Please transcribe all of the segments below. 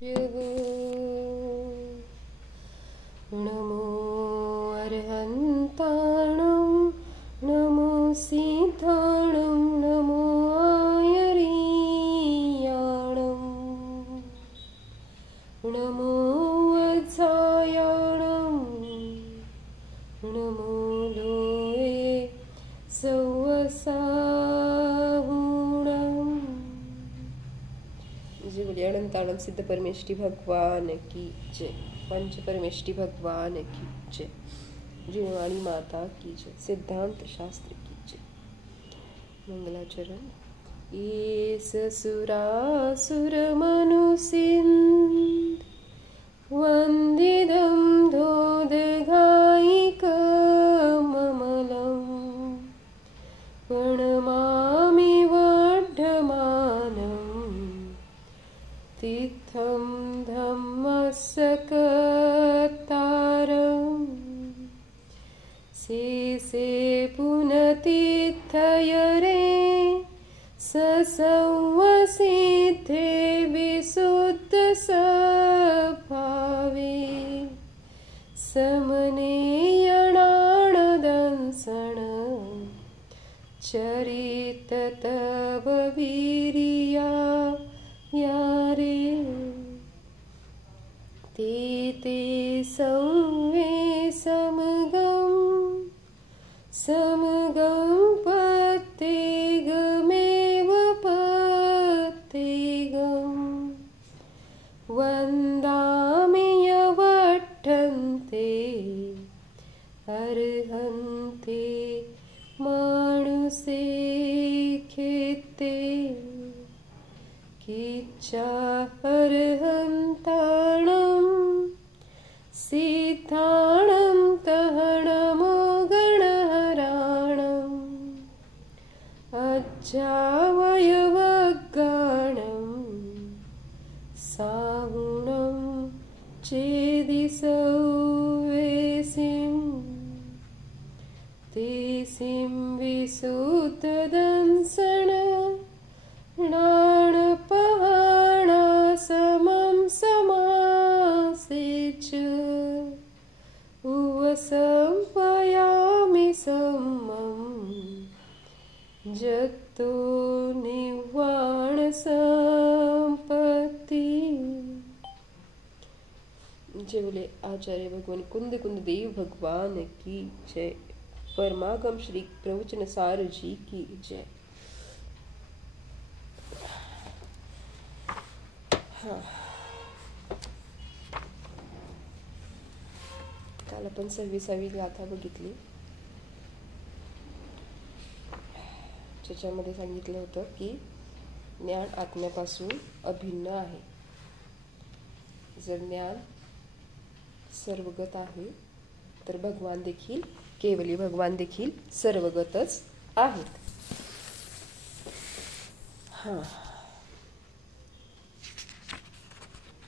नमो अर्हन्ताणं नमो सिद्धाणं नमो आयरीयाणं नमो वत्सायाणं नमो लोये सवसाहुणं। जी बोलिए अनंताणं सिद्ध परमेष्टि भगवान की जय। पंच परमेष्टि भगवान की जय। जीववाणी माता की जय। सिद्धांत शास्त्र की जय। मंगलाचरण। ईस सुरासुर मनुसिंध वंदिदं धोदघायिकममलं प्रणमामि वर्धमानं तीर्थं धम्मसकतारं शेषे पुनतीर्थयरे ससंवसिद्धे विशुद्धस्वभावे समनेयणानदंसण चरित तव वीर्या यारे ते संवे समगं पत्तेगमेव पत्तेगं वन्दामि यवट्ठन्ते अर्हन्ते मानुषे खेते किच्चार्हन्ताणं सिद्धाणं तहणमो गणहराणम् अज्जावयवगाणं साहुणं चेदिसौवेसिं तेसिं विशुद्धदंसण नाणपहाणा समं समासेच उवसंपयामि समं जत्तो निवाण संपत्ति। जय बोले आचार्य भगवान कुंद कुंद देव भगवान की जय। परमागम श्री प्रवचन सार जी की जय। काल आपण 26वी गाथा बघितली, ज्याच्यामध्ये सांगितलं होतं की ज्ञान आत्म्यापासून अभिन्न आहे. जर ज्ञान सर्वगत आहे तर भगवान देखील केवली भगवान देखील सर्वगतच आहेत.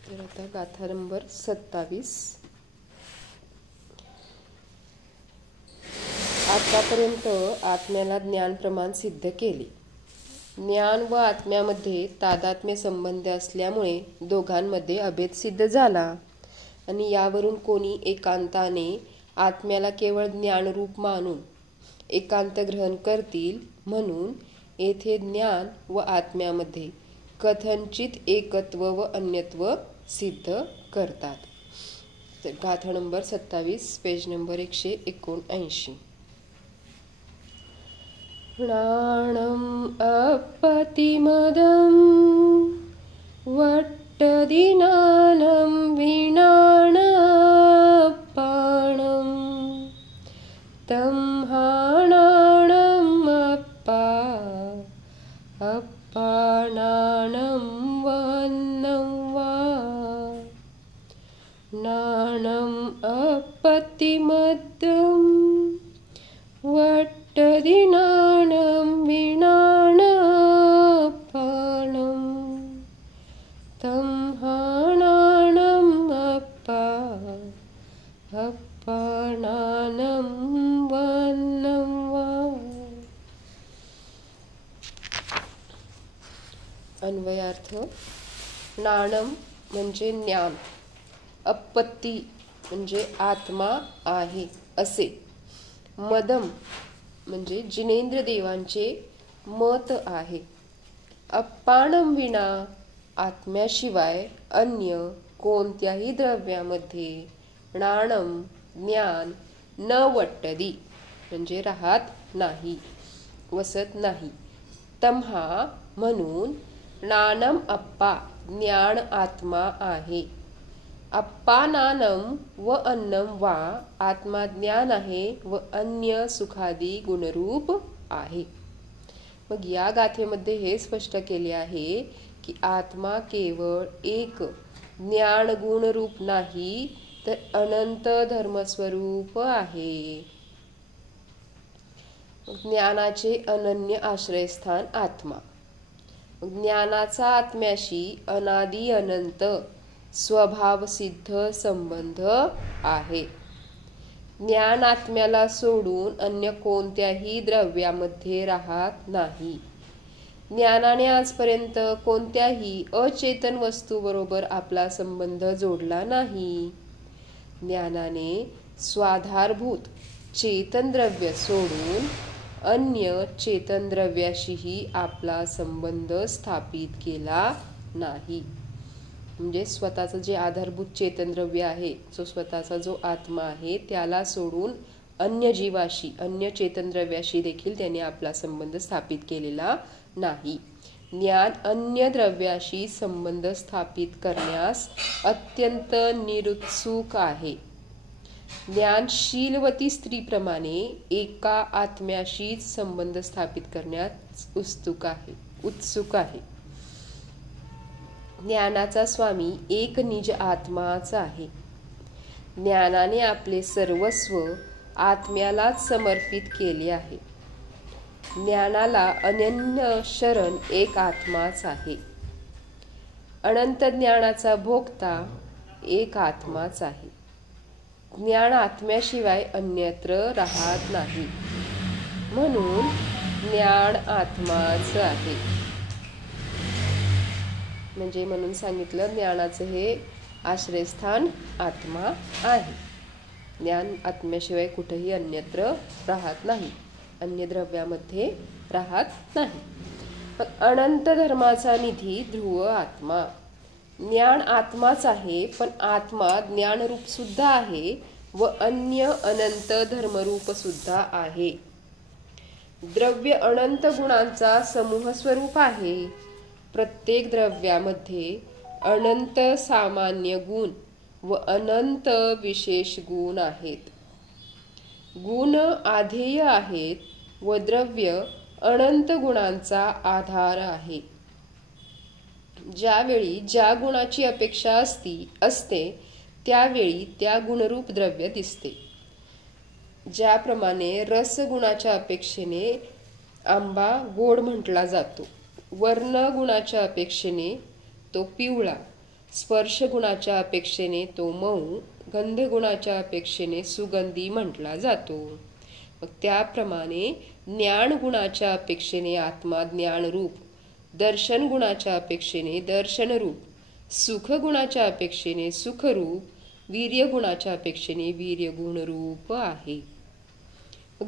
तर आता गाथा नंबर 27. आतापर्यंत आत्म्याला ज्ञान प्रमाण सिद्ध केले. ज्ञान व आत्म्यामध्ये तादात्म्य संबंध असल्यामुळे दोघांमध्ये अभेद सिद्ध झाला आणि यावरून कोणी एकांताने आत्म्याला केवळ ज्ञानरूप मानून एकांत ग्रहण करतील, म्हणून येथे ज्ञान व आत्म्यामध्ये कथनचित एकत्व व अन्यत्व सिद्ध करतात. तर गाथा नंबर 27, पेज नंबर 179. नाणं अपतिमदं वट्टदिनानं विनाणपाणं तं हाणाणं अप्पाणाणं वन्नं वा नाणं अपतिमदं वट्टदिनानं विनाणपाणं तं हाणाणं अप्पाणाणं वन्नं वा। अन्वयार्थ नाणं म्हणजे ज्ञान, अपत्ती म्हणजे आत्मा आहे असे, मदम म्हणजे जिनेंद्र देवांचे मत आहे. अप्पाणम विना आत्म्याशिवाय अन्य कोणत्याही द्रव्यामध्ये ज्ञानम ज्ञान न वट्टदी म्हणजे राहत नाही, वसत नाही. तम्हा म्हणून ज्ञानम अप्पा ज्ञान आत्मा आहे. अप्पानानम व अन्नम वा आत्मा ज्ञान आहे व अन्य सुखादी गुणरूप आहे. मग या गाथेमध्ये हे स्पष्ट केले आहे की आत्मा केवळ एक ज्ञान गुणरूप नाही तर अनंत धर्मस्वरूप आहे. ज्ञानाचे अनन्य आश्रयस्थान आत्मा. ज्ञानाचा आत्म्याशी अनादि अनंत स्वभावसिद्ध संबंध आहे. ज्ञान आत्म्याला सोडून अन्य कोणत्याही द्रव्यामध्ये राहत नाही. ज्ञानाने आजपर्यंत कोणत्याही अचेतन वस्तूबरोबर आपला संबंध जोडला नाही. ज्ञानाने स्वाधारभूत चेतन द्रव्य सोडून अन्य चेतन द्रव्याशीही आपला संबंध स्थापित केला नाही. म्हणजे स्वतःचं जे आधारभूत चेतन द्रव्य आहे, जो स्वतःचा जो आत्मा आहे, त्याला सोडून अन्य जीवाशी, अन्य चेतन द्रव्याशी देखील त्याने आपला संबंध स्थापित केलेला नाही. ज्ञान अन्य द्रव्याशी संबंध स्थापित करण्यास अत्यंत निरुत्सुक आहे. ज्ञान शीलवती स्त्रीप्रमाणे एका आत्म्याशीच संबंध स्थापित करण्यास उत्सुक आहे. ज्ञानाचा स्वामी एक निज आत्माच आहे. ज्ञानाने आपले सर्वस्व आत्म्यालाच समर्पित केले आहे. ज्ञानाला अनन्य शरण एक आत्माच आहे. अनंत ज्ञानाचा भोक्ता एक आत्माच आहे. ज्ञान आत्म्याशिवाय अन्यत्र राहत नाही, म्हणून ज्ञान आत्माच आहे. म्हणजे म्हणून सांगितलं ज्ञानाचं हे आश्रयस्थान आत्मा आहे. ज्ञान आत्म्याशिवाय कुठेही अन्यत्र राहत नाही, अन्य द्रव्यामध्ये राहत नाही. अनंत धर्माचा निधी ध्रुव आत्मा. ज्ञान आत्माच आहे, पण आत्मा ज्ञानरूप सुद्धा आहे व अन्य अनंत धर्मरूप सुद्धा आहे. द्रव्य अनंत गुणांचा समूह स्वरूप आहे. प्रत्येक द्रव्यामध्ये अनंत सामान्य गुण व अनंत विशेष गुण आहेत. गुण आधेय आहेत व द्रव्य अनंत गुणांचा आधार आहे. ज्यावेळी ज्या गुणाची अपेक्षा असते त्यावेळी त्या गुणरूप द्रव्य दिसते. ज्याप्रमाणे रसगुणाच्या अपेक्षेने आंबा गोड म्हटला जातो, वर्ण गुणाच्या अपेक्षेने तो पिवळा, स्पर्श गुणाच्या अपेक्षेने तो मऊ, गंध गुणाच्या अपेक्षेने सुगंधी म्हटला जातो. मग त्याप्रमाणे ज्ञान गुणाच्या अपेक्षेने आत्मा ज्ञानरूप, दर्शन गुणाच्या अपेक्षेने दर्शनरूप, सुख गुणाच्या अपेक्षेने सुखरूप, वीर्य गुणाच्या अपेक्षेने वीर्य गुणरूप आहे.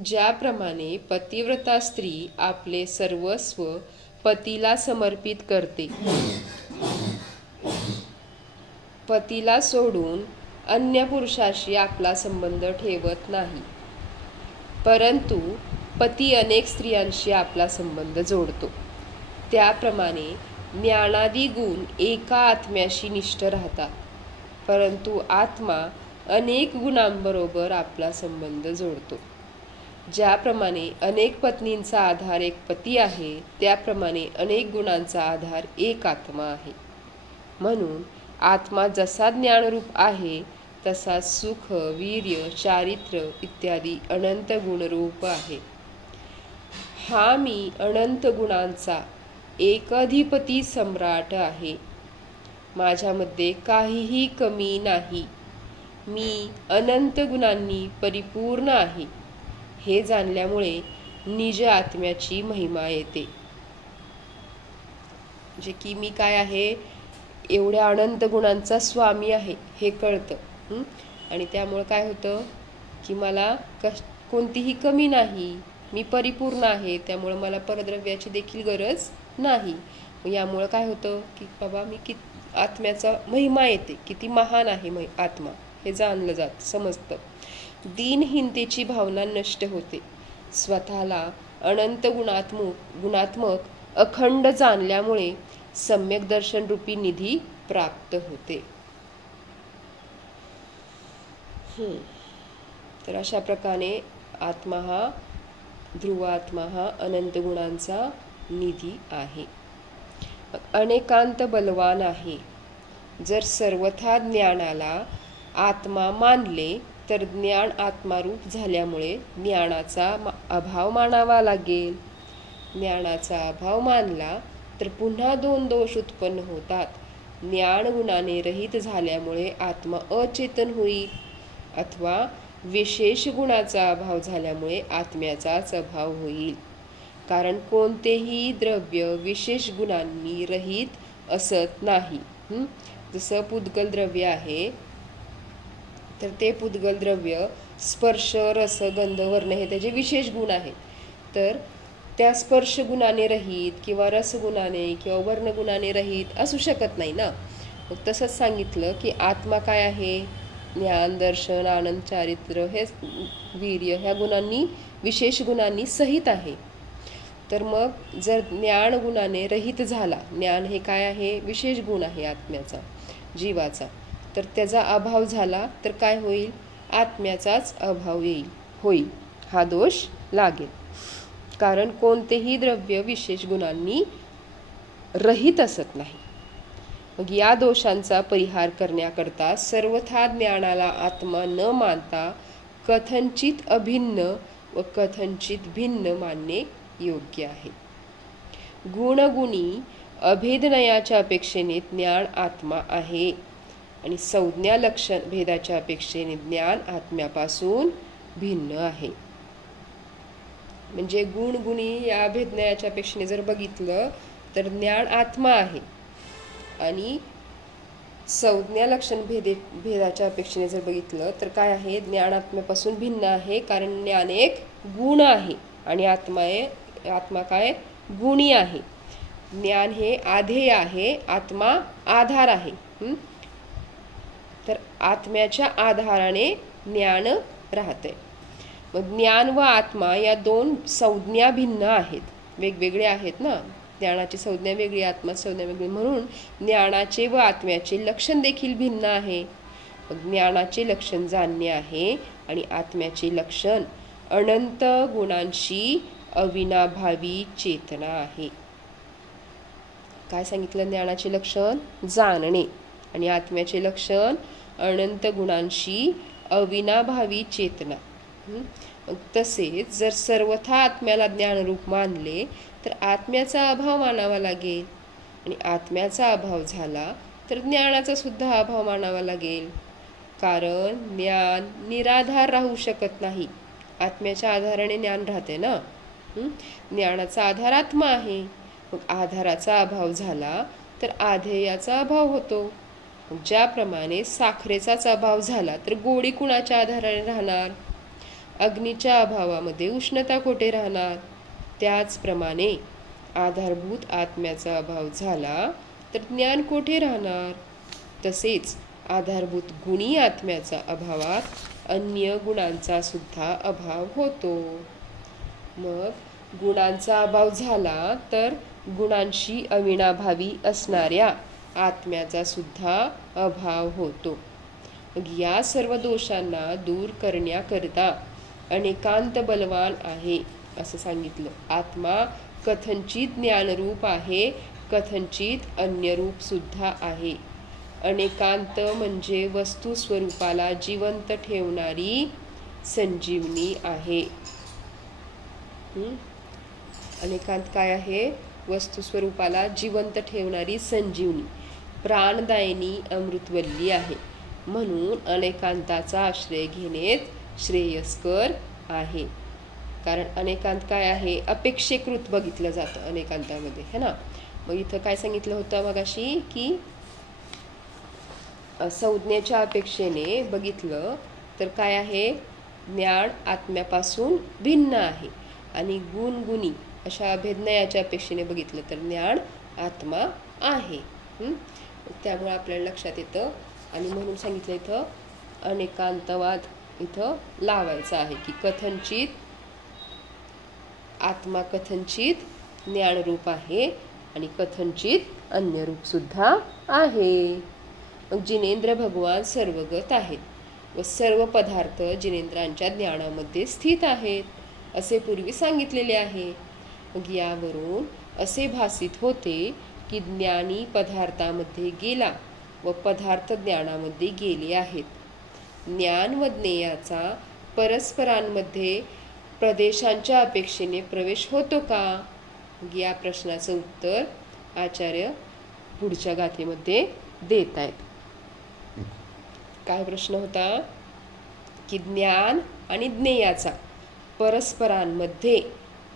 ज्याप्रमाणे पतिव्रता स्त्री आपले सर्वस्व पतीला समर्पित करते, पतीला सोडून अन्य पुरुषाशी आपला संबंध ठेवत नाही, परंतु पती अनेक स्त्रियांशी आपला संबंध जोडतो, त्याप्रमाणे ज्ञानादी गुण एका आत्म्याशी निष्ठ राहतात, परंतु आत्मा अनेक गुणांबरोबर आपला संबंध जोडतो. ज्याप्रमाणे अनेक पत्नींचा आधार एक पती आहे, त्याप्रमाणे अनेक गुणांचा आधार एक आत्मा आहे. म्हणून आत्मा जसा ज्ञानरूप आहे तसा सुख, वीर्य, चारित्र्य इत्यादी अनंत गुणरूप आहे. हा मी अनंत गुणांचा एकधिपती सम्राट आहे. माझ्यामध्ये काहीही कमी नाही. मी अनंत गुणांनी परिपूर्ण आहे. हे जाणल्यामुळे निज आत्म्याची महिमा येते. म्हणजे की मी काय आहे, एवढ्या अनंत गुणांचा स्वामी आहे हे कळतं. आणि त्यामुळं काय होतं की मला कोणतीही कमी नाही, मी परिपूर्ण आहे, त्यामुळं मला परद्रव्याची देखील गरज नाही. यामुळं काय होतं की बाबा मी आत्म्याचा महिमा येते, किती महान आहे आत्मा हे जाणलं जातं, समजतं. दीनहीनतेची भावना नष्ट होते. स्वतःला अनंत गुणात्मक अखंड जाणल्यामुळे सम्यक दर्शन रूपी निधी प्राप्त होते. तर अशा प्रकारे आत्मा हा ध्रुवात्मा हा अनंत गुणांचा निधी आहे. अनेकांत बलवान आहे. जर सर्वथा ज्ञानाला आत्मा मानले तर ज्ञान आत्मारूप झाल्यामुळे ज्ञानाचा अभाव मानावा लागेल. ज्ञानाचा अभाव मानला तर पुन्हा दोन दोष उत्पन्न होतात. ज्ञान गुणाने रहित झाल्यामुळे आत्मा अचेतन होईल, अथवा विशेष गुणाचा अभाव झाल्यामुळे आत्म्याचाच अभाव होईल. कारण कोणतेही द्रव्य विशेष गुणांनी रहित असत नाही. जसं पुद्गल द्रव्य आहे तर ते पुद्गल द्रव्य स्पर्श रस गंध वर्ण हे त्याचे विशेष गुण आहेत. तर त्या स्पर्श गुणाने रहित किंवा रसगुणाने किंवा वर्णगुणाने रहित असू शकत नाही ना. मग तसंच सांगितलं की आत्मा काय आहे, ज्ञान दर्शन आनंद चारित्र्य हे वीर्य ह्या गुणांनी विशेष गुणांनी सहित आहे. तर मग जर ज्ञान गुणाने रहित झाला, ज्ञान हे काय आहे, विशेष गुण आहे आत्म्याचा जीवाचा, तर त्याचा अभाव झाला तर काय होईल, आत्म्याचाच अभाव होईल, हा दोष लागेल. कारण कोणतेही द्रव्य विशेष गुणांनी रहित असत नाही. मग या दोषांचा परिहार करण्याकरता सर्वथा ज्ञानाला आत्मा न मानता कथंचित अभिन्न व कथंचित भिन्न मानणे योग्य आहे. गुणगुणी अभेदनयाच्या अपेक्षेने ज्ञान आत्मा आहे आणि संज्ञा लक्षण भेदाच्या अपेक्षेने ज्ञान आत्म्यापासून भिन्न आहे. म्हणजे गुणगुणी या अभेदनयाच्या अपेक्षेने जर बघितलं तर ज्ञान आत्मा आहे आणि संज्ञा लक्षण भेदाच्या अपेक्षेने जर बघितलं तर काय आहे, ज्ञान आत्म्यापासून भिन्न आहे. कारण ज्ञान एक गुण आहे आणि आत्मा काय गुणी आहे. ज्ञान हे आधेय आहे, आत्मा आधार आहे. तर आत्म्याच्या आधाराने ज्ञान राहते. मग ज्ञान व आत्मा या दोन संज्ञा भिन्न आहेत, वेगवेगळे आहेत ना. ज्ञानाची संज्ञा वेगळी, आत्मा संज्ञा वेगळी, म्हणून ज्ञानाचे व आत्म्याचे लक्षण देखील भिन्न आहे. मग ज्ञानाचे लक्षण जाणणे आहे आणि आत्म्याचे लक्षण अनंत गुणांशी अविनाभावी चेतना आहे. काय सांगितलं, ज्ञानाचे लक्षण जाणणे आणि आत्म्याचे लक्षण अनंत गुणांशी अविनाभावी चेतना. तसेच जर सर्वथा आत्म्याला ज्ञानरूप मानले तर आत्म्याचा अभाव मानावा लागेल आणि आत्म्याचा अभाव झाला तर ज्ञानाचा सुद्धा अभाव मानावा लागेल. कारण ज्ञान निराधार राहू शकत नाही, आत्म्याच्या आधाराने ज्ञान राहते ना. ज्ञानाचा आधार आत्मा आहे. मग आधाराचा अभाव झाला तर आधेयाचा अभाव होतो. ज्याप्रमाणे साखरेचाच अभाव झाला तर गोडी कुणाच्या आधाराने राहणार, अग्नीच्या अभावामध्ये उष्णता कोठे राहणार. त्याचप्रमाणे आधारभूत आत्म्याचा अभाव झाला तर ज्ञान कोठे राहणार. तसेच आधारभूत गुणी आत्म्याच्या अभावात अन्य गुणांचा सुद्धा अभाव होतो. मग गुणांचा अभाव झाला तर गुणांशी अविनाभावी असणाऱ्या आत्म्याचा सुद्धा अभाव होतो. मग या सर्व दोषांना दूर करण्याकरता अनेकांत बलवान आहे असं सांगितलं. आत्मा कथंचित ज्ञानरूप आहे, कथंचित अन्य रूप सुद्धा आहे. अनेकांत म्हणजे वस्तू स्वरूपाला जिवंत ठेवणारी संजीवनी आहे. अनेकांत काय आहे, वस्तू स्वरूपाला जिवंत ठेवणारी संजीवनी, प्राणदायिनी अमृतवल्ली आहे. म्हणून अनेकांताचा आश्रय घेणे श्रेयस्कर आहे. कारण अनेकांत काय आहे, अपेक्षेकृत बघितलं जातं अनेकांतामध्ये, है ना. मग इथं काय सांगितलं होतं मगाशी की संज्ञेच्या अपेक्षेने बघितलं तर काय आहे, ज्ञान आत्म्यापासून भिन्न आहे. आणि गुणगुणी अशा अभेदन्याच्या अपेक्षेने बघितलं तर ज्ञान आत्मा आहे. त्यामुळे आपल्याला लक्षात येतं. आणि म्हणून सांगितलं इथं अनेकांतवाद इथं लावायचा आहे की कथनचित आत्मा कथनचित ज्ञानरूप आहे आणि कथनचित अन्य रूप सुद्धा आहे. मग जिनेंद्र भगवान सर्वगत आहेत व सर्व पदार्थ जिनेंद्रांच्या ज्ञानामध्ये स्थित आहेत असे पूर्वी सांगितलेले आहे. मग यावरून असे भासित होते की ज्ञानी पदार्थामध्ये गेला व पदार्थ ज्ञानामध्ये गेले आहेत. ज्ञान व ज्ञेयाचा परस्परांमध्ये प्रदेशांच्या अपेक्षेने प्रवेश होतो का? या प्रश्नाचं उत्तर आचार्य पुढच्या गाथेमध्ये देत आहेत. काय प्रश्न होता की ज्ञान आणि ज्ञेयाचा परस्परांमध्ये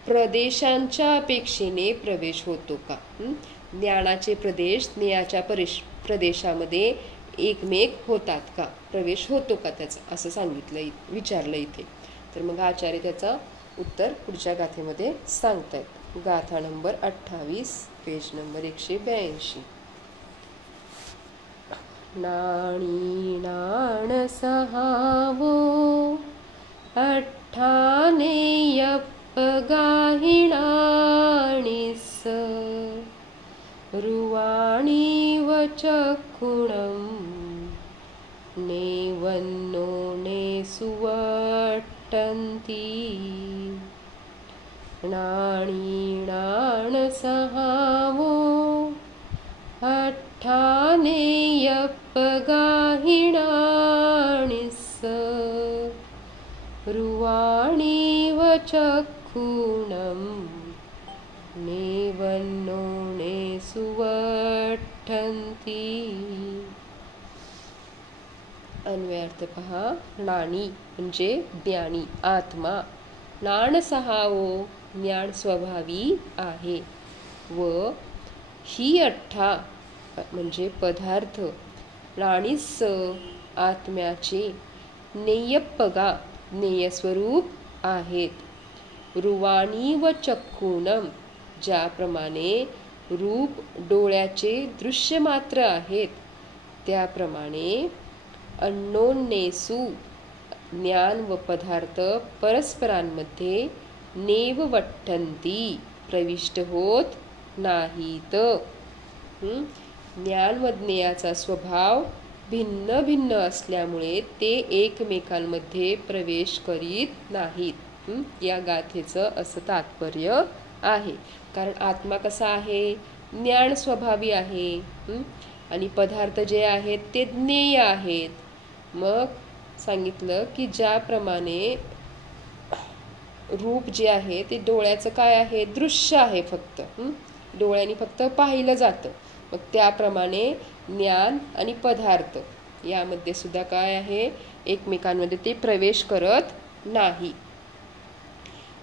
प्रदेशांच्या अपेक्षेने प्रवेश होतो का? ज्ञानाचे प्रदेश ज्ञेयाच्या प्रदेशामध्ये एकमेक होतात का, प्रवेश होतो का त्याचा, असं सांगितलं विचारलं इथे. तर मग आचार्य त्याचा उत्तर पुढच्या गाथेमध्ये सांगतायत. गाथा नंबर 28 पेज नंबर 182. नाणी नाण सहावो अठ्ठाने यप्प गाहिणाणीस रुवाणी व चक्षुणं नेवन्नो ने सुवट्टन्ति. नाणी नाण सहावो अठ्ठाने यप्प गाहिणाणीस रुवाणी व चक्षुणं नेवन्नो ने सुवट्टन्ति. अन्वयार्थ पहा. नाणी म्हणजे ज्ञानी आत्मा, नाण सहावो ज्ञान स्वभावी आहे व ही अठ्ठा म्हणजे पदार्थ, नाणीस आत्म्याचे नेयप्पगा ज्ञेयस्वरूप आहेत. रुवाणी व चक्षुणम ज्याप्रमाणे रूप डोळ्याचे दृश्य मात्र आहेत त्याप्रमाणे अन्योन्येषु ज्ञान व पदार्थ परस्परांमध्ये नेव वट्टन्ति प्रविष्ट होत नाहीत. ज्ञान व ज्ञेयाचा स्वभाव भिन्न भिन्न असल्यामुळे ते एकमेकांमध्ये प्रवेश करीत नाहीत. या गाथेचं असं तात्पर्य आहे. कारण आत्मा कसा आहे, ज्ञान स्वभावी आहे आणि पदार्थ जे आहेत ते ज्ञेय आहेत. मग सांगितलं की ज्याप्रमाणे रूप जे आहे ते डोळ्याचं काय आहे, दृश्य आहे, फक्त डोळ्यांनी फक्त पाहिलं जातं. मग त्याप्रमाणे ज्ञान आणि पदार्थ यामध्ये सुद्धा काय आहे, एकमेकांमध्ये ते प्रवेश करत नाही.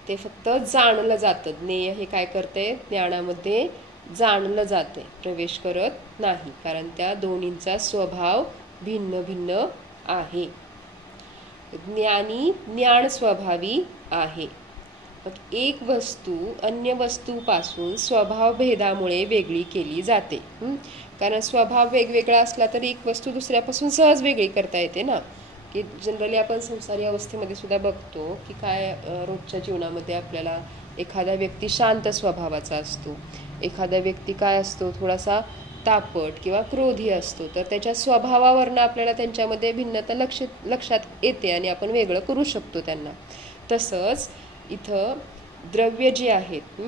ते फक्त जाणलं जातं. ज्ञेय हे काय करते, ज्ञानामध्ये जाणलं जाते, प्रवेश करत नाही. कारण त्या दोन्हींचा स्वभाव भिन्न भिन्न आहे. ज्ञानी ज्ञान स्वभावी आहे. मग एक वस्तू अन्य वस्तूपासून स्वभाव भेदामुळे वेगळी केली जाते. कारण स्वभाव वेगवेगळा असला तर एक वस्तू दुसऱ्यापासून सहज वेगळी करता येते ना. की जनरली आपण संसारी अवस्थेमध्ये सुद्धा बघतो की काय रोजच्या जीवनामध्ये आपल्याला एखादा व्यक्ती शांत स्वभावाचा असतो, एखादा व्यक्ती काय असतो थोडासा तापट किंवा क्रोधी असतो. तर त्याच्या स्वभावावरनं आपल्याला त्यांच्यामध्ये भिन्नता लक्षात येते आणि आपण वेगळं करू शकतो त्यांना. तसंच इथं द्रव्य जे आहेत,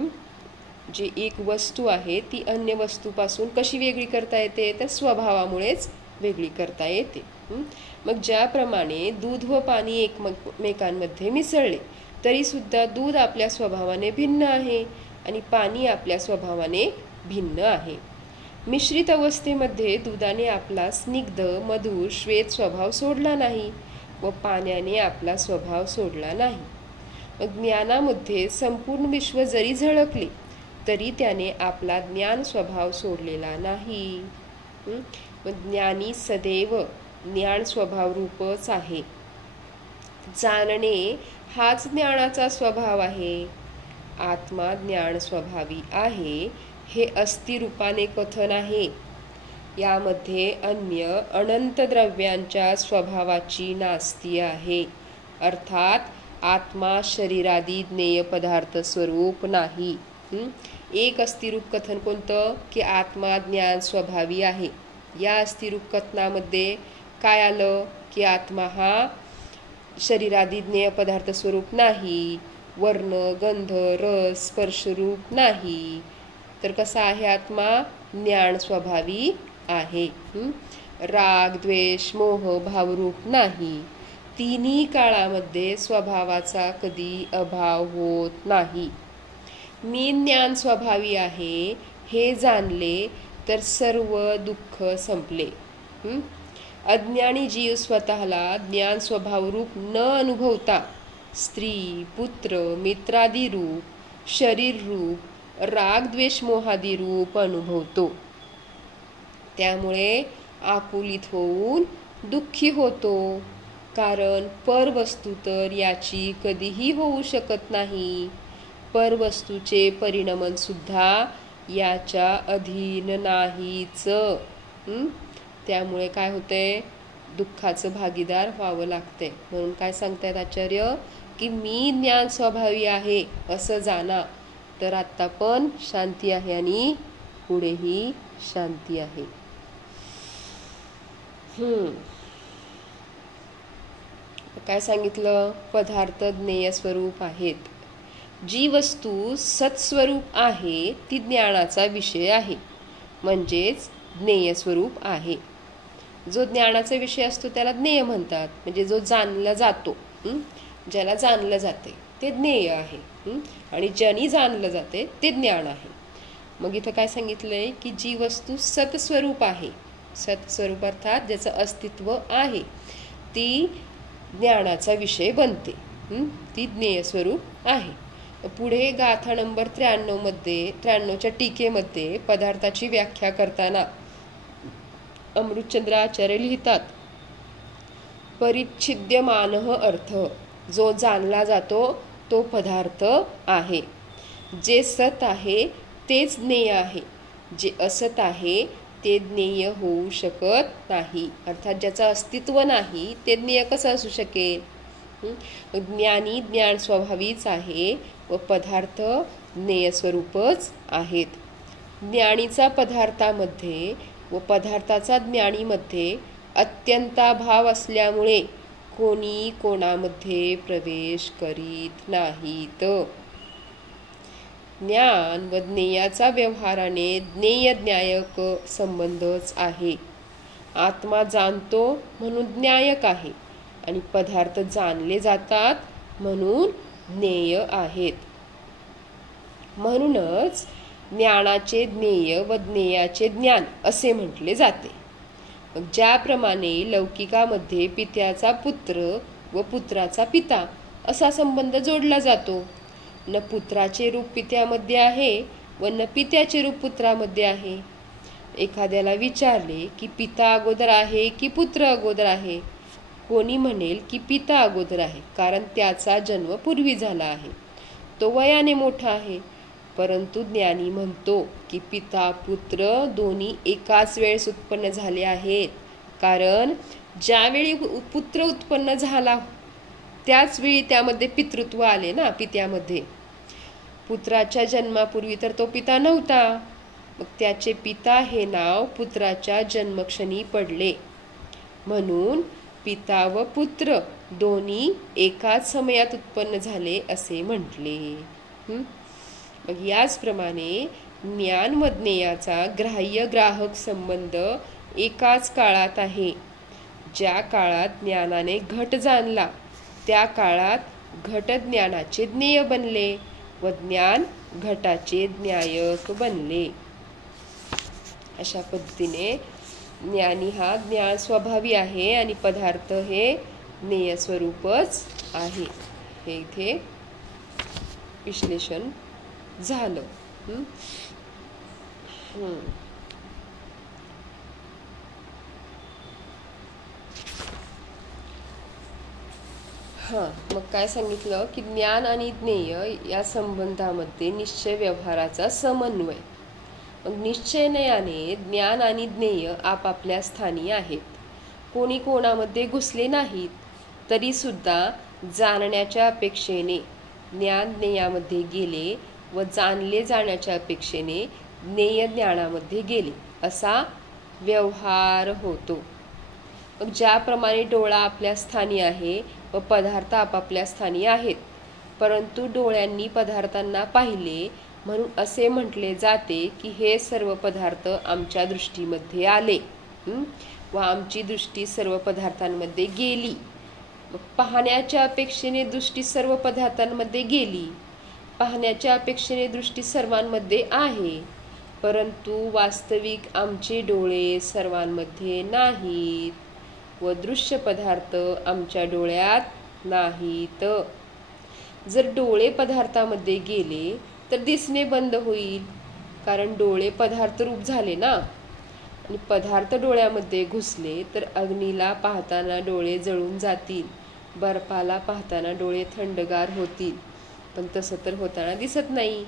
जे एक वस्तू आहे ती अन्य वस्तूपासून कशी वेगळी करता येते, तर स्वभावामुळेच वेगळी करता येते. मग ज्याप्रमाणे दूध व पाणी एकमेकांमध्ये मिसळले तरी सुद्धा दूध आपल्या स्वभावाने भिन्न आहे आणि पाणी आपल्या स्वभावाने भिन्न आहे. मिश्रित अवस्थेमध्ये दुधाने आपला स्निग्ध मधुर श्वेत स्वभाव सोडला नाही व पाण्याने आपला स्वभाव सोडला नाही. मग ज्ञानामध्ये संपूर्ण विश्व जरी झळकले तरी त्याने आपला ज्ञान स्वभाव सोडलेला नाही. ज्ञानी सदैव ज्ञान स्वभाव रूपच आहे. जाणणे हाच ज्ञानाचा स्वभाव आहे. आत्मा ज्ञान स्वभावी आहे हे अस्थिरूपाने कथन आहे. यामध्ये अन्य अनंत द्रव्यांच्या स्वभावाची नास्ती आहे. अर्थात आत्मा शरीरादी ज्ञेय पदार्थ स्वरूप नाही. एक अस्थिरूप कथन कोणतं की आत्मा ज्ञान स्वभावी आहे. या अस्थिरूप कथनामध्ये काय आलं की आत्मा हा शरीरादी ज्ञेय पदार्थ स्वरूप नाही, वर्ण गंध रस स्पर्शरूप नाही. तर कसा आहे आत्मा? ज्ञान स्वभावी आहे. राग द्वेष मोह भावरूप नाही. तिन्ही काळामध्ये स्वभावाचा कधी अभाव होत नाही. मी ज्ञान स्वभावी आहे हे जाणले तर सर्व दुःख संपले. अज्ञानी जीव स्वतःला ज्ञान स्वभावरूप न अनुभवता स्त्री पुत्र मित्रादी रूप शरीर रूप राग द्वेष मोहादी रूप अनुभवतो. त्यामुळे आकुलित होऊन दुःखी होतो. कारण परवस्तू तर याची कधीही होऊ शकत नाही. परवस्तूचे परिणमन सुद्धा याच्या अधीन नाहीच. त्यामुळे काय होते? दुःखाचं भागीदार व्हावं लागते. म्हणून काय सांगतायत आचार्य की मी ज्ञान स्वभावी आहे असं जाणा तर आता पण शांती आहे आणि पुढेही शांती आहे. काय सांगितलं? पदार्थ ज्ञेय स्वरूप आहेत. जी वस्तू सत्स्वरूप आहे ती ज्ञानाचा विषय आहे, म्हणजेच ज्ञेय स्वरूप आहे. जो ज्ञानाचा विषय असतो त्याला ज्ञेय म्हणतात. म्हणजे जो जाणला जातो, ज्याला जाणलं जाते ते ज्ञेय आहे. आणि ज्यानी जाणलं जाते ते ज्ञान आहे. मग इथं काय सांगितलंय की जी वस्तू सत्स्वरूप आहे, सत्स्वरूप अर्थात ज्याचं अस्तित्व आहे, ती ज्ञानाचा विषय बनते. ती ज्ञेय स्वरूप आहे. पुढे गाथा नंबर 93 मध्ये 93च्या टीकेमध्ये पदार्थाची व्याख्या करताना अमृतचंद्र आचार्य लिहितात, परिच्छिद्यमानः अर्थ. जो जाणला जातो तो पदार्थ आहे. जे सत आहे तेच ज्ञेय आहे. जे असत आहे ते ज्ञेय होऊ शकत नाही. अर्थात ज्याचं अस्तित्व नाही ते ज्ञेय कसं असू शकेल? ज्ञानी ज्ञान स्वभावीच आहे व पदार्थ ज्ञेय स्वरूपच आहेत. ज्ञानीचा पदार्थामध्ये व पदार्थाचा ज्ञानीमध्ये अत्यंताभाव असल्यामुळे कोणी कोणामध्ये प्रवेश करीत नाहीत. ज्ञान व ज्ञेयाचा व्यवहाराने ज्ञेय ज्ञायक संबंधच आहे. आत्मा जाणतो म्हणून ज्ञायक आहे आणि पदार्थ जाणले जातात म्हणून ज्ञेय आहेत. म्हणूनच ज्ञानाचे ज्ञेय व ज्ञेयाचे ज्ञान असे म्हटले जाते. ज्याप्रमाणे लौकिकामध्ये पित्याचा पुत्र व पुत्राचा पिता असा संबंध जोडला जातो. न पुत्राचे रूप पित्यामध्ये आहे व न पित्याचे रूप पुत्रामध्ये आहे. एखाद्याला विचारले की पिता अगोदर आहे की पुत्र अगोदर आहे, कोणी म्हणेल की पिता अगोदर आहे, कारण त्याचा जन्म पूर्वी झाला आहे, तो वयाने मोठा आहे. परंतु ज्ञानी म्हणतो की पिता पुत्र दोन्ही एकाच वेळेस उत्पन्न झाले आहेत. कारण ज्यावेळी पुत्र उत्पन्न झाला त्याच वेळी त्यामध्ये पितृत्व आले ना पित्यामध्ये. पुत्राच्या जन्मापूर्वी तर तो पिता नव्हता, मग त्याचे पिता हे नाव पुत्राच्या जन्मक्षणी पडले. म्हणून पिता व पुत्र दोन्ही एकाच समयात उत्पन्न झाले असे म्हटले. मग याचप्रमाणे ज्ञान व ज्ञेयाचा ग्राह्य ग्राहक संबंध एकाच काळात आहे. ज्या काळात ज्ञानाने घट जाणला त्या काळात घट ज्ञानाचे ज्ञेय बनले व ज्ञान घटाचे ज्ञायक बनले. अशा पद्धतीने ज्ञानी हा ज्ञान स्वभावी आहे आणि पदार्थ हे ज्ञेय स्वरूपच आहे. हे इथे विश्लेषण झालं. मग काय सांगितलं की ज्ञान आणि ज्ञेय या संबंधामध्ये निश्चय व्यवहाराचा समन्वय. मग निश्चयने ज्ञान आणि ज्ञेय आपापल्या स्थानी आहेत. कोणी कोणामध्ये घुसले नाहीत, तरी सुद्धा जाणण्याच्या अपेक्षेने ज्ञान ज्ञेयामध्ये गेले व जाणले जाण्याच्या अपेक्षेने ज्ञेय ज्ञानामध्ये गेले, असा व्यवहार होतो. मग ज्याप्रमाणे डोळा आपल्या स्थानी आहे व पदार्थ आपापल्या स्थानी आहेत, परंतु डोळ्यांनी पदार्थांना पाहिले म्हणून असे म्हटले जाते की हे सर्व पदार्थ आमच्या दृष्टीमध्ये आले व आमची दृष्टी सर्व पदार्थांमध्ये गेली. मग पाहण्याच्या अपेक्षेने दृष्टी सर्व पदार्थांमध्ये गेली. पाहण्याच्या अपेक्षेने दृष्टी सर्वांमध्ये आहे, परंतु वास्तविक आमचे डोळे सर्वांमध्ये नाहीत व दृश्य पदार्थ आमच्या डोळ्यात नाहीत. जर डोळे पदार्थामध्ये गेले तर दिसणे बंद होईल, कारण डोळे पदार्थ रूप झाले ना. आणि पदार्थ डोळ्यामध्ये घुसले तर अग्नीला पाहताना डोळे जळून जातील, बर्फाला पाहताना डोळे थंडगार होतील, पण तसं तर होताना दिसत नाही.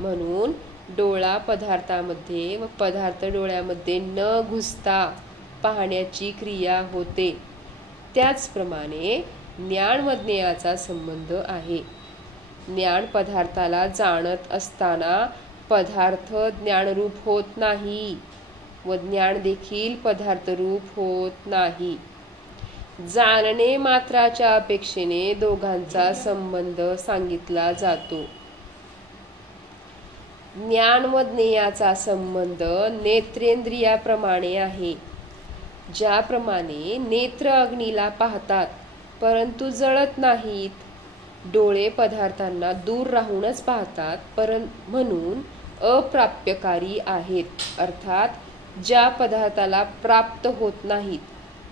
म्हणून डोळा पदार्थामध्ये व पदार्थ डोळ्यामध्ये न घुसता पाहण्याची क्रिया होते. त्याचप्रमाणे ज्ञान व ज्ञेयाचा संबंध आहे. ज्ञान पदार्थाला जाणत असताना पदार्थ ज्ञानरूप होत नाही व ज्ञान देखील पदार्थरूप होत नाही. जाणणे मात्राच्या अपेक्षेने दोघांचा संबंध सांगितला जातो. ज्ञान व ज्ञेयाचा संबंध नेत्रेंद्रियाप्रमाणे आहे. ज्याप्रमाणे नेत्र अग्नीला पाहतात परंतु जळत नाहीत, डोळे पदार्थांना दूर राहूनच पाहतात, म्हणून अप्राप्यकारी आहेत. अर्थात ज्या पदार्थाला प्राप्त होत नाहीत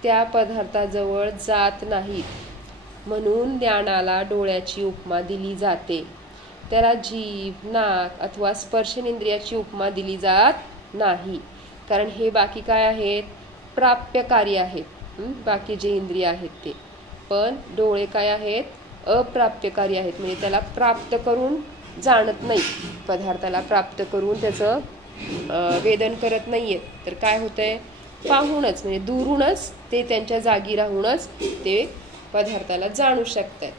त्या पदार्थाजवळ जात नाहीत. म्हणून ज्ञानाला डोळ्याची उपमा दिली जाते. त्याला जीभ, नाक अथवा स्पर्शनेंद्रियाची उपमा दिली जात नाही, कारण हे बाकी काय आहेत? प्राप्यकारी आहेत. बाकी जे इंद्रिय आहेत ते. पण डोळे काय आहेत? अप्राप्यकारी आहेत, म्हणजे त्याला प्राप्त करून जाणत नाही. पदार्थाला प्राप्त करून त्याचं वेदन करत नाहीये. तर काय होतंय? पाहूनच, म्हणजे दुरूनच ते त्यांच्या जागी राहूनच ते पदार्थाला जाणू शकतात,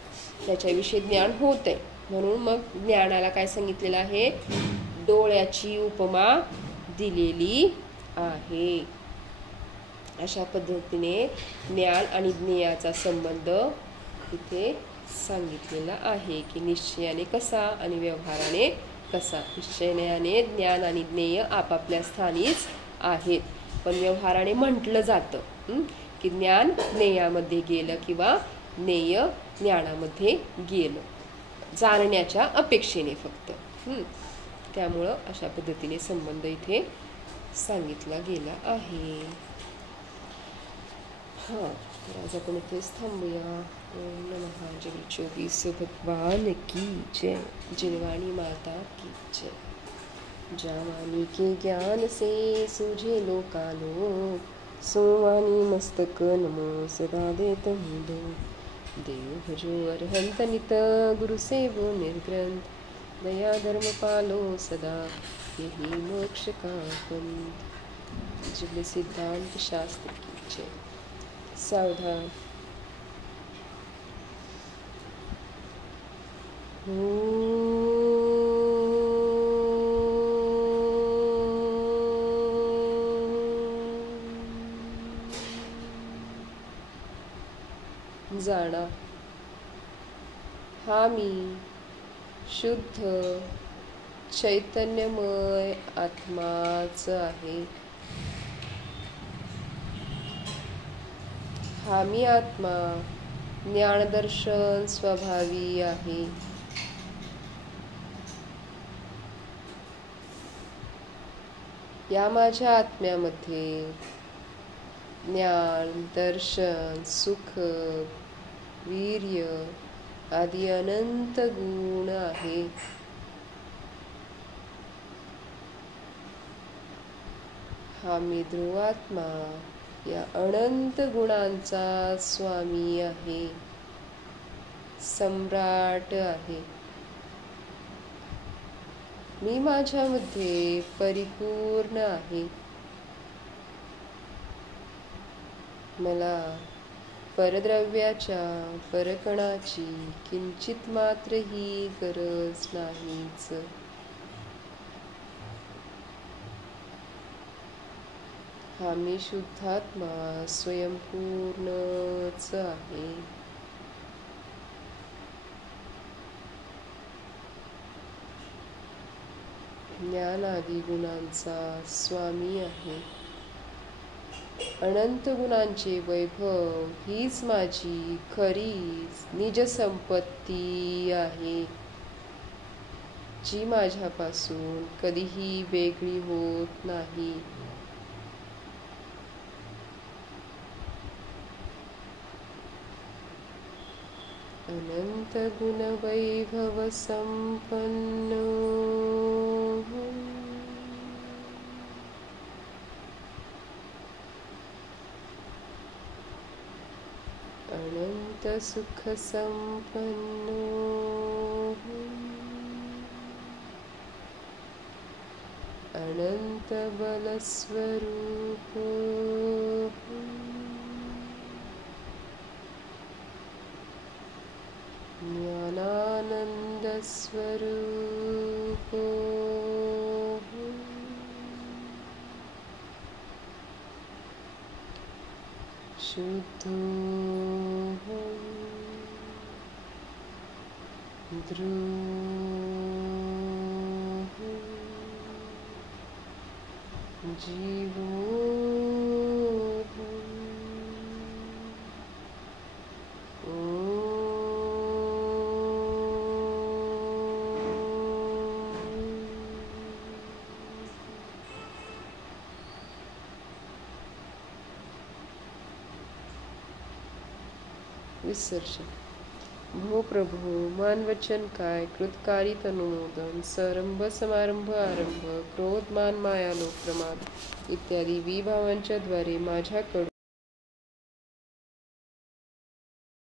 त्याच्याविषयी ज्ञान होत आहे. म्हणून मग ज्ञानाला काय सांगितलेलं आहे? डोळ्याची उपमा दिलेली आहे. अशा पद्धतीने ज्ञान आणि ज्ञेयाचा संबंध इथे सांगितलेला आहे की निश्चयाने कसा आणि व्यवहाराने कसा. निश्चयाने ज्ञान आणि ज्ञेय आपापल्या स्थानीच आहेत, पण व्यवहाराने म्हटलं जातं की ज्ञान ज्ञेयामध्ये गेलं किंवा ज्ञेय ज्ञानामध्ये गेलं, जाणण्याच्या अपेक्षेने फक्त. त्यामुळं अशा पद्धतीने संबंध इथे सांगितला गेला आहे. तर आज आपण इथेच थांबूया. ओम नमः जगल 24 भगवान की जय. जिनवाणी माता की जय. जावानी के ज्ञान से सूझे लोकालो, सोवानी मस्तक नमो सदा देत हूँ दो. देव भजो अरहंत नित, गुरु सेवो निर्ग्रंथ, दया धर्म पालो सदा, यही मोक्ष का पंथ. जब सिद्धांत शास्त्र की जय. सावधान. जाणा हा मी शुद्ध चैतन्यमय आत्माच आहे. हा मी आत्मा ज्ञानदर्शन स्वभावी आहे. या माझ्या आत्म्यामध्ये ज्ञान, दर्शन, सुख, वीर्य आदी अनंत गुण आहे. हा मी ध्रुवात्मा या अनंत गुणांचा स्वामी आहे. सम्राट आहे. मी माझ्यामध्ये परिपूर्ण आहे. मला परद्रव्याच्या परकणाची किंचित मात्र ही गरज नाहीच. हा मी शुद्धात्मा स्वयंपूर्णच आहे. ज्ञानादी गुणांचा स्वामी आहे. अनंत गुणांचे वैभव हीच माझी खरी निज संपत्ती आहे, जी माझ्यापासून कधीही वेगळी होत नाही. अनंत गुण वैभव संपन्नो अनंत सुख संपन्नो अनंत बल स्वरूपो ज्ञानानंद स्वरूपो शुद्धोऽहं ध्रुवोऽहं जीवोऽहम्। विसर्जन। भो प्रभो, मन वचन काय कृतकारी तनुमोदन, सरंभ समारंभ आरंभ, क्रोध मान माया लोक प्रमाद इत्यादी विभावांच्या द्वारे माझ्याकडून